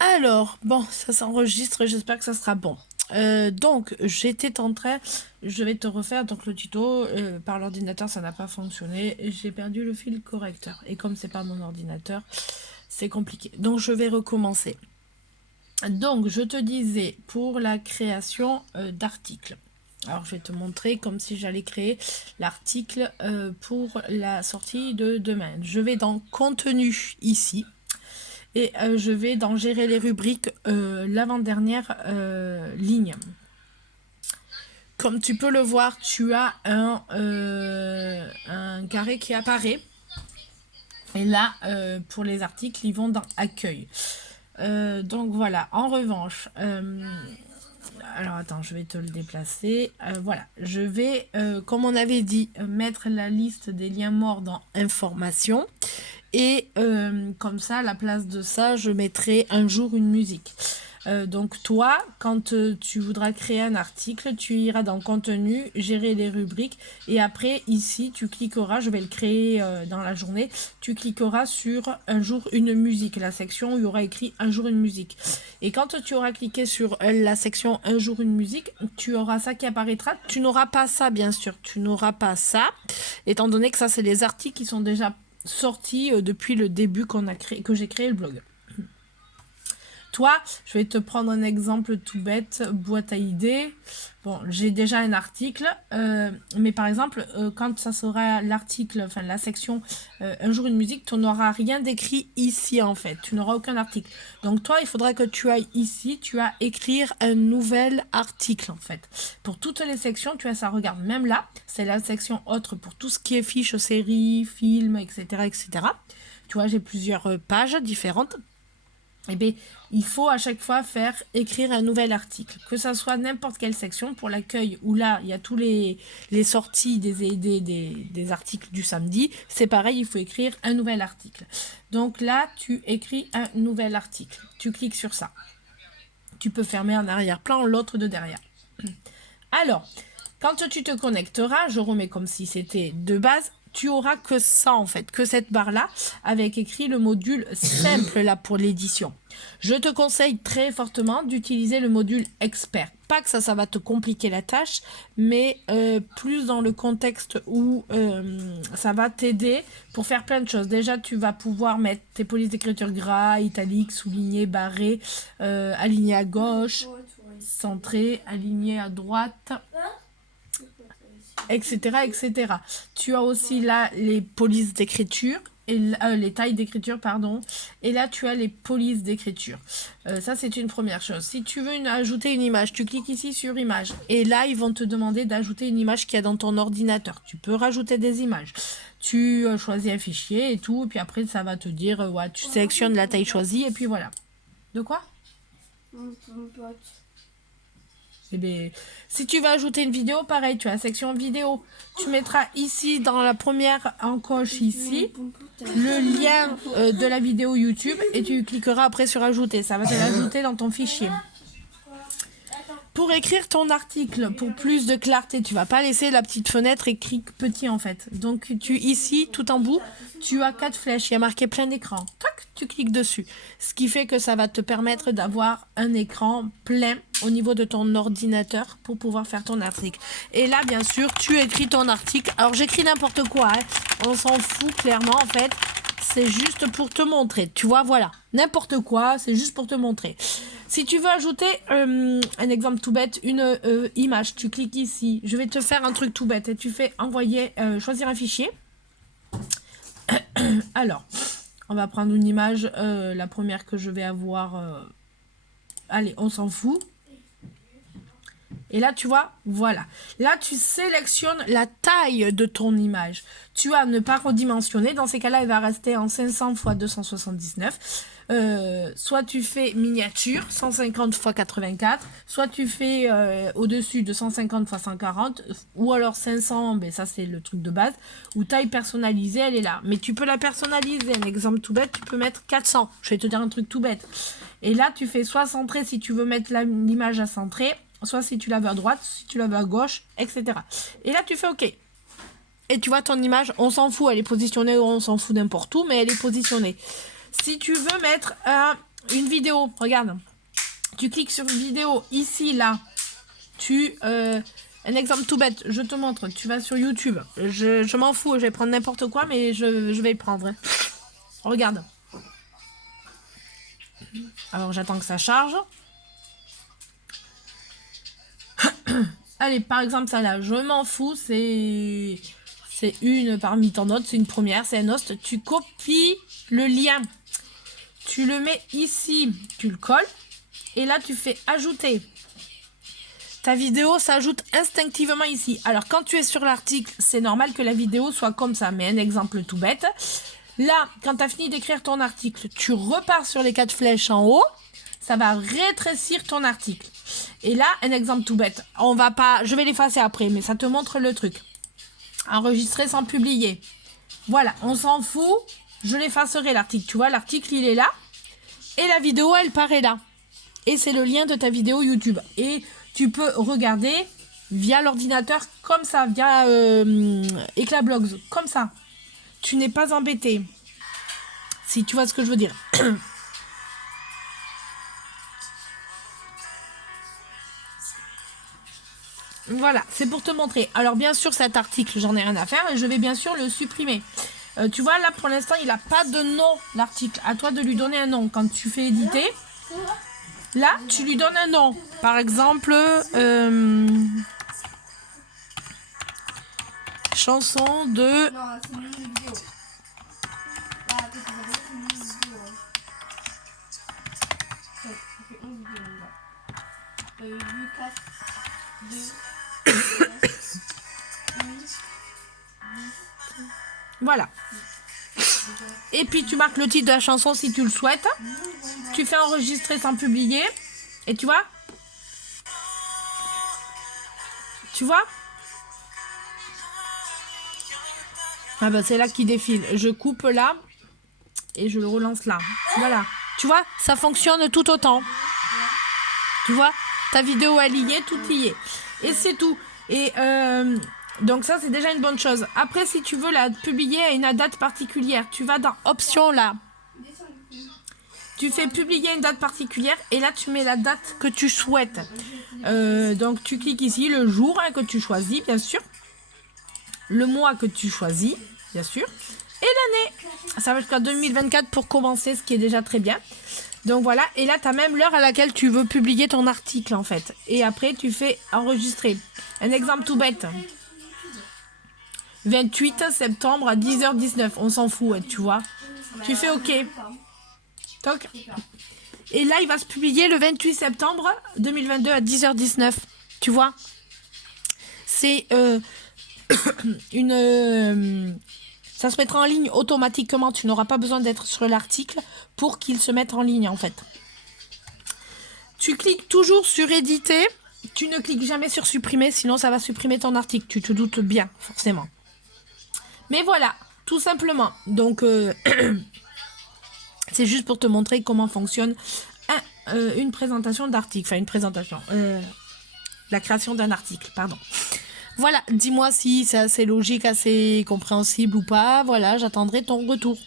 Alors, bon, ça s'enregistre, j'espère que ça sera bon. Donc, j'étais en train, je vais te refaire donc le tuto. Par l'ordinateur, ça n'a pas fonctionné. J'ai perdu le fil correcteur. Et comme c'est pas mon ordinateur, c'est compliqué. Donc, je vais recommencer. Donc, je te disais pour la création d'articles. Alors, je vais te montrer comme si j'allais créer l'article pour la sortie de demain. Je vais dans Contenu ici. Et je vais dans gérer les rubriques, l'avant-dernière ligne. Comme tu peux le voir, tu as un carré qui apparaît. Et là, pour les articles, ils vont dans accueil. Donc voilà, en revanche, alors attends, je vais te le déplacer. Voilà, je vais, comme on avait dit, mettre la liste des liens morts dans information. Et comme ça, à la place de ça, je mettrai un jour une musique. Donc toi, quand tu voudras créer un article, tu iras dans contenu, gérer les rubriques, et après ici tu cliqueras, je vais le créer dans la journée, tu cliqueras sur un jour une musique, la section où il y aura écrit un jour une musique. Et quand tu auras cliqué sur la section un jour une musique, tu auras ça qui apparaîtra. Tu n'auras pas ça, bien sûr, tu n'auras pas ça, étant donné que ça c'est les articles qui sont déjà sortis depuis le début que j'ai créé le blog. Toi, je vais te prendre un exemple tout bête, boîte à idées. Bon, j'ai déjà un article, mais par exemple, quand ça sera l'article, enfin la section un jour une musique, tu n'auras rien d'écrit ici en fait. Tu n'auras aucun article. Donc toi, il faudra que tu ailles ici, tu as écrire un nouvel article en fait. Pour toutes les sections, tu as ça. Regarde, même là, c'est la section autre pour tout ce qui est fiches, séries, films, etc., etc. Tu vois, j'ai plusieurs pages différentes. Eh bien, il faut à chaque fois écrire un nouvel article, que ça soit n'importe quelle section pour l'accueil où là il y a tous les sorties des articles du samedi, c'est pareil, il faut écrire un nouvel article. Donc là, tu écris un nouvel article, tu cliques sur ça. Tu peux fermer en arrière-plan l'autre de derrière. Alors, quand tu te connecteras, je remets comme si c'était de base, tu auras que ça en fait, que cette barre là, avec écrit le module simple là pour l'édition. Je te conseille très fortement d'utiliser le module expert. Pas que ça va te compliquer la tâche, mais plus dans le contexte où ça va t'aider pour faire plein de choses. Déjà, tu vas pouvoir mettre tes polices d'écriture gras, italique, souligné, barré, aligné à gauche, centré, aligné à droite, etc., etc. Tu as aussi là les polices d'écriture, et les tailles d'écriture, pardon. Et là, tu as les polices d'écriture. Ça, c'est une première chose. Si tu veux ajouter une image, tu cliques ici sur image. Et là, ils vont te demander d'ajouter une image qu'il y a dans ton ordinateur. Tu peux rajouter des images. Tu choisis un fichier et tout. Et puis après, ça va te dire, ouais, tu sélectionnes la taille choisie. Et puis voilà. De quoi ? Eh bien, si tu vas ajouter une vidéo, pareil, tu as la section vidéo. Tu mettras ici, dans la première encoche ici, le lien de la vidéo YouTube et tu cliqueras après sur ajouter. Ça va te l'ajouter dans ton fichier. Pour écrire ton article, pour plus de clarté, tu vas pas laisser la petite fenêtre écrite petit en fait. Donc ici, tout en bout, tu as 4 flèches, il y a marqué plein d'écran. Tac, tu cliques dessus. Ce qui fait que ça va te permettre d'avoir un écran plein au niveau de ton ordinateur pour pouvoir faire ton article. Et là, bien sûr, tu écris ton article. Alors j'écris n'importe quoi, hein. On s'en fout clairement en fait. C'est juste pour te montrer. Tu vois, voilà. N'importe quoi, c'est juste pour te montrer. Si tu veux ajouter un exemple tout bête, une image, tu cliques ici. Je vais te faire un truc tout bête et tu fais envoyer, choisir un fichier. Alors, on va prendre une image, la première que je vais avoir. Allez, on s'en fout. Et là, tu vois, voilà. Là, tu sélectionnes la taille de ton image. Tu as ne pas redimensionner. Dans ces cas-là, elle va rester en 500 x 279. Soit tu fais miniature, 150 x 84. Soit tu fais au-dessus de 150 x 140. Ou alors 500, ben ça c'est le truc de base. Ou taille personnalisée, elle est là. Mais tu peux la personnaliser. Un exemple tout bête, tu peux mettre 400. Je vais te dire un truc tout bête. Et là, tu fais soit centré si tu veux mettre l'image à centrer. Soit si tu la veux à droite, si tu la veux à gauche, etc. Et là, tu fais OK. Et tu vois ton image, on s'en fout, elle est positionnée ou on s'en fout n'importe où, mais elle est positionnée. Si tu veux mettre une vidéo, regarde. Tu cliques sur vidéo ici, là. Un exemple tout bête, je te montre. Tu vas sur YouTube. Je m'en fous, je vais prendre n'importe quoi, mais je vais le prendre. Regarde. Alors j'attends que ça charge. Allez, par exemple, ça là, je m'en fous, c'est une parmi tant d'autres, c'est une première, c'est un host. Tu copies le lien, tu le mets ici, tu le colles, et là tu fais ajouter. Ta vidéo s'ajoute instinctivement ici. Alors quand tu es sur l'article, c'est normal que la vidéo soit comme ça, mais un exemple tout bête. Là, quand tu as fini d'écrire ton article, tu repars sur les 4 flèches en haut, ça va rétrécir ton article. Et là, un exemple tout bête. On va pas, je vais l'effacer après, mais ça te montre le truc. Enregistrer sans publier. Voilà, on s'en fout. Je l'effacerai l'article. Tu vois, l'article, il est là. Et la vidéo, elle paraît là. Et c'est le lien de ta vidéo YouTube. Et tu peux regarder via l'ordinateur comme ça, via Eclablogs, comme ça. Tu n'es pas embêté. Si tu vois ce que je veux dire. Voilà, c'est pour te montrer. Alors bien sûr, cet article, j'en ai rien à faire et je vais bien sûr le supprimer. Tu vois, là pour l'instant, il n'a pas de nom, l'article. À toi de lui donner un nom. Quand tu fais éditer, là, tu lui donnes un nom. Par exemple, chanson de... Non, c'est une vidéo. Là, attends, c'est une vidéo. Ça fait 11 vidéos là. 8, 4, 2, 11, Voilà. Et puis tu marques le titre de la chanson si tu le souhaites. Tu fais enregistrer sans publier. Et tu vois? Tu vois? Ah bah c'est là qui défile. Je coupe là. Et je le relance là. Voilà. Tu vois? Ça fonctionne tout autant. Tu vois? Ta vidéo elle y est, tout y est. Et c'est tout. Et donc ça c'est déjà une bonne chose. Après si tu veux la publier à une date particulière, tu vas dans options là. Tu fais publier une date particulière et là tu mets la date que tu souhaites. Donc tu cliques ici le jour que tu choisis bien sûr. Le mois que tu choisis bien sûr. Et l'année. Ça va jusqu'à 2024 pour commencer, ce qui est déjà très bien. Donc voilà, et là tu as même l'heure à laquelle tu veux publier ton article en fait. Et après tu fais enregistrer. Un exemple tout bête. 28 septembre à 10h19, on s'en fout, tu vois. Tu fais OK. Toc. Et là, il va se publier le 28 septembre 2022 à 10h19. Tu vois. C'est ça se mettra en ligne automatiquement. Tu n'auras pas besoin d'être sur l'article pour qu'il se mette en ligne en fait. Tu cliques toujours sur éditer. Tu ne cliques jamais sur supprimer, sinon ça va supprimer ton article. Tu te doutes bien, forcément. Mais voilà, tout simplement. Donc, c'est juste pour te montrer comment fonctionne une présentation d'article. Enfin, une présentation. La création d'un article, pardon. Voilà, dis-moi si c'est assez logique, assez compréhensible ou pas. Voilà, j'attendrai ton retour.